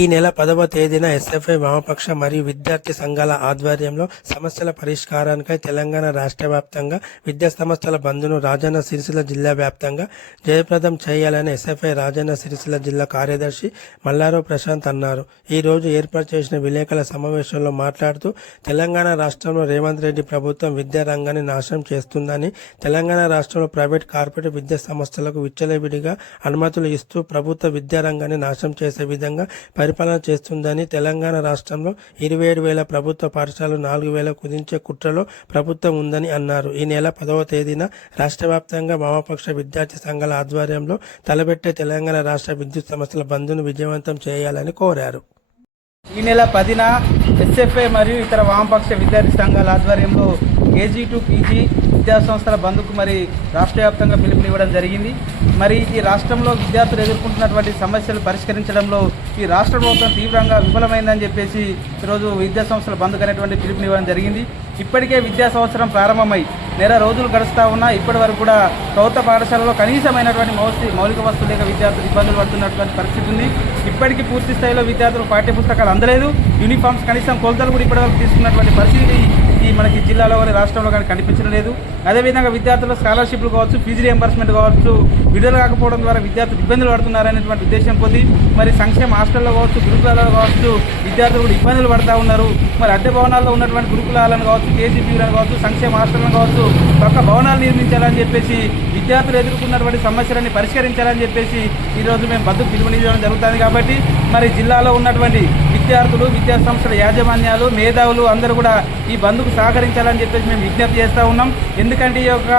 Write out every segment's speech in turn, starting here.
ఈ నెల 10వ తేదీన ఎస్ఎఫ్ఐ వామపక్ష మరియు విద్యార్థి సంఘాల ఆధ్వర్యంలో సమస్యల పరిష్కారానికై తెలంగాణ రాష్ట్ర వ్యాప్తంగా విద్యా సంస్థల బంద్ను రాజన్న సిరిసిల్ల జిల్లా వ్యాప్తంగా జయప్రదం చేయాలని ఎస్ఎఫ్ఐ రాజన్న సిరిసిల్ల జిల్లా కార్యదర్శి మల్లారావు ప్రశాంత్ అన్నారు. ఈ రోజు ఏర్పాటు చేసిన విలేకరుల సమావేశంలో మాట్లాడుతూ తెలంగాణ రాష్ట్రంలో రేవంత్ రెడ్డి ప్రభుత్వం విద్యా రంగాన్ని నాశనం చేస్తుందని, తెలంగాణ రాష్ట్రంలో ప్రైవేట్ కార్పొరేట్ విద్యా సంస్థలకు విచ్చలవిడిగా అనుమతులు ఇస్తూ ప్రభుత్వ విద్యా రంగాన్ని నాశనం చేసే విధంగా పరిపాలన చేస్తుందని, తెలంగాణ రాష్ట్రంలో 27,000 ప్రభుత్వ పాఠశాలలు 4,000 కుదించే కుట్రలో ప్రభుత్వం ఉందని అన్నారు. ఈ నెల 10వ తేదీన రాష్ట్ర వ్యాప్తంగా వామపక్ష విద్యార్థి సంఘాల ఆధ్వర్యంలో తలపెట్టే తెలంగాణ రాష్ట్ర విద్యుత్ సంస్థల బంద్ను విజయవంతం చేయాలని కోరారు. ఈ నెల 10న ఎస్ఎఫ్ఐ మరియు ఇతర వామపక్ష విద్యార్థి సంఘాల ఆధ్వర్యంలో కేజీ టు పీజీ విద్యా సంస్థల బంద్కు రాష్ట్ర వ్యాప్తంగా పిలుపునివ్వడం జరిగింది. ఈ రాష్ట్రంలో విద్యార్థులు ఎదుర్కొంటున్నటువంటి సమస్యలు పరిష్కరించడంలో ఈ రాష్ట్ర ప్రభుత్వం తీవ్రంగా విఫలమైందని చెప్పేసి ఈరోజు విద్యా సంస్థల బంద్కు అనేటువంటి పిలుపునివ్వడం జరిగింది. ఇప్పటికే విద్యా సంవత్సరం ప్రారంభమై నెల రోజులు గడుస్తూ ఉన్నా ఇప్పటి వరకు కూడా ప్రభుత్వ పాఠశాలలో కనీసమైనటువంటి మౌలిక వస్తువులు లేక విద్యార్థులు ఇబ్బందులు పడుతున్నటువంటి పరిస్థితి ఉంది. ఇప్పటికీ పూర్తి స్థాయిలో విద్యార్థులు పాఠ్యపుస్తకాలు అందలేదు, యూనిఫామ్స్ కనీసం కొలతలు కూడా ఇప్పటివరకు తీసుకున్నటువంటి పరిస్థితి మనకి జిల్లాలో కానీ రాష్ట్రంలో కానీ కనిపించడం లేదు. అదేవిధంగా విద్యార్థులు స్కాలర్షిప్లు కావచ్చు, ఫీజు రియంబర్స్మెంట్ కావచ్చు విడుదల కాకపోవడం ద్వారా విద్యార్థులు ఇబ్బందులు పడుతున్నారనేటువంటి ఉద్దేశం కొద్దీ సంక్షేమ హాస్టల్లో కావచ్చు, గురుకులాలలో కావచ్చు విద్యార్థులు కూడా ఇబ్బందులు పడుతూ ఉన్నారు. అద్దె భవనాల్లో ఉన్నటువంటి గురుకులాలను కావచ్చు, కేజీపీలను కావచ్చు, సంక్షేమ హాస్టళ్లను కావచ్చు పక్క భవనాలు నిర్మించాలని చెప్పేసి విద్యార్థులు ఎదుర్కొన్నటువంటి సమస్యలన్నీ పరిష్కరించాలని చెప్పేసి ఈరోజు మేము బంద్కు పిలుపునివ్వడం జరుగుతుంది. కాబట్టి జిల్లాలో ఉన్నటువంటి విద్యార్థులు, విద్యా సంస్థల యాజమాన్యాలు, మేధావులు అందరూ కూడా ఈ బంద్కు సహకరించాలని చెప్పేసి మేము విజ్ఞప్తి చేస్తూ ఉన్నాం. ఎందుకంటే ఈ యొక్క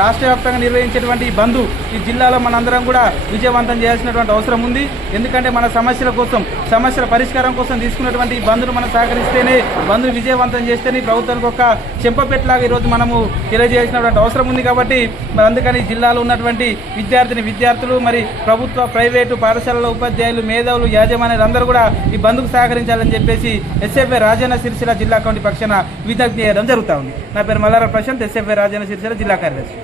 రాష్ట్ర వ్యాప్తంగా నిర్వహించేటువంటి ఈ బంద్ ఈ జిల్లాలో మనందరం కూడా విజయవంతం చేయాల్సినటువంటి అవసరం ఉంది. ఎందుకంటే మన సమస్యల పరిష్కారం కోసం తీసుకున్నటువంటి ఈ బంద్ను మనం సహకరిస్తేనే, బంద్ను విజయవంతం చేస్తేనే ప్రభుత్వానికి ఒక చెంపపెట్టలాగా ఈరోజు మనము తెలియజేయాల్సినటువంటి అవసరం ఉంది. కాబట్టి అందుకని జిల్లాలో ఉన్నటువంటి విద్యార్థులు ప్రభుత్వ ప్రైవేటు పాఠశాలల ఉపాధ్యాయులు, మేధావులు, యాజమాన్యాలు అందరూ కూడా ఈ బంద్కు సహకరించాలని చెప్పేసి ఎస్ఎఫ్ఐ రాజన్న సిరిసిల్ల జిల్లా కమిటీ పక్షాన విజ్ఞప్తి చేయడం జరుగుతూ ఉంది. నా పేరు మల్లారావు ప్రశాంత్, ఎస్ఎఫ్ఐ రాజన్న సిరిసిల్ల జిల్లా కార్యదర్శి.